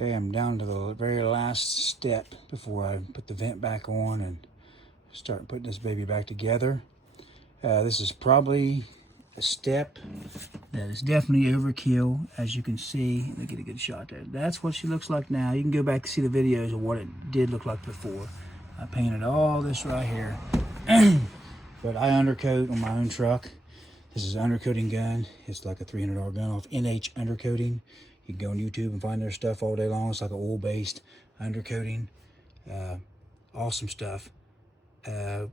Okay, I'm down to the very last step before I put the vent back on and start putting this baby back together. This is probably a step that is definitely overkill. As you can see, let me get a good shot there. That's what she looks like now. You can go back to see the videos of what it did look like before. I painted all this right here. But I undercoat on my own truck. This is an undercoating gun. It's like a $300 gun off NH Undercoating. You can go on YouTube and find their stuff all day long. It's like an oil-based undercoating. Awesome stuff.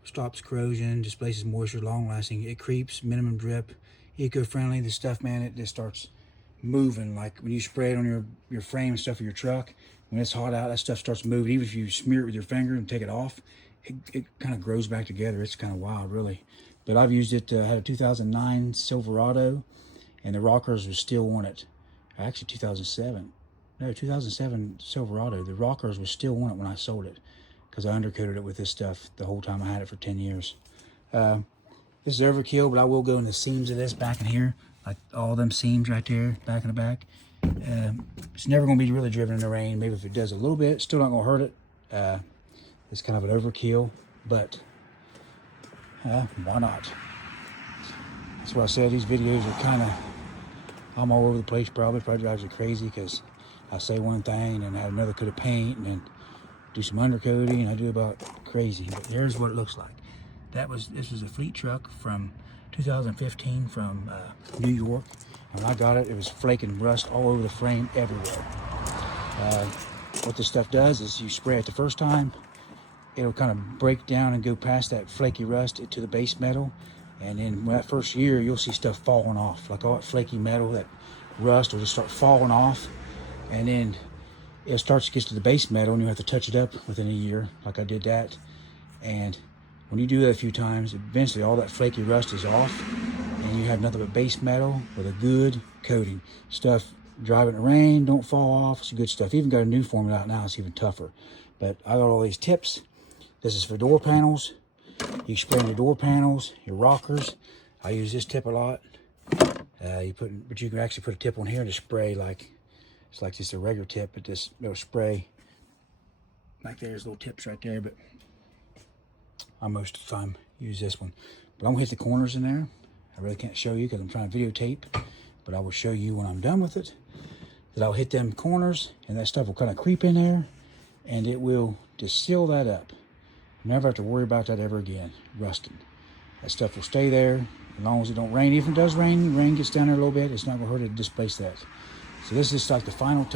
Stops corrosion, displaces moisture, long-lasting. It creeps, minimum drip, eco-friendly. This stuff, man, it just starts moving. Like when you spray it on your frame and stuff of your truck, when it's hot out, that stuff starts moving. Even if you smear it with your finger and take it off, it kind of grows back together. It's kind of wild, really. But I've used it. I had a 2009 Silverado, and the rockers were still on it. Actually, 2007 Silverado. The rockers were still on it when I sold it, because I undercoated it with this stuff the whole time I had it for 10 years. This is overkill, but I will go in the seams of this back in here, like all them seams right there, back in the back. It's never going to be really driven in the rain. Maybe if it does a little bit, still not going to hurt it. It's kind of an overkill, but why not? That's what I said. These videos are kind of, I'm all over the place probably drives you crazy, because I say one thing and then add another coat of paint and then do some undercoating, and I do about crazy. But here's what it looks like. This was a fleet truck from 2015 from New York. And when I got it, it was flaking rust all over the frame everywhere. What this stuff does is you spray it the first time, it'll kind of break down and go past that flaky rust to the base metal. And then that first year, you'll see stuff falling off, like all that flaky metal, that rust will just start falling off. And then it starts to get to the base metal, and you have to touch it up within a year, like I did that. And when you do that a few times, eventually all that flaky rust is off, and you have nothing but base metal with a good coating. Stuff drive in the rain, don't fall off. It's good stuff. Even got a new formula out now. It's even tougher. But I got all these tips. This is for door panels. You spray in your door panels, your rockers. I use this tip a lot. But you can actually put a tip on here to spray like. It's like just a regular tip, but this little spray, like there's little tips right there, but I most of the time use this one. But I'm gonna hit the corners in there. I really can't show you because I'm trying to videotape, but I will show you when I'm done with it, that I'll hit them corners and that stuff will kind of creep in there, and it will just seal that up. Never have to worry about that ever again, rusting. That stuff will stay there as long as it don't rain. Even if it does rain, rain gets down there a little bit, it's not gonna hurt it to displace that. So this is like the final test.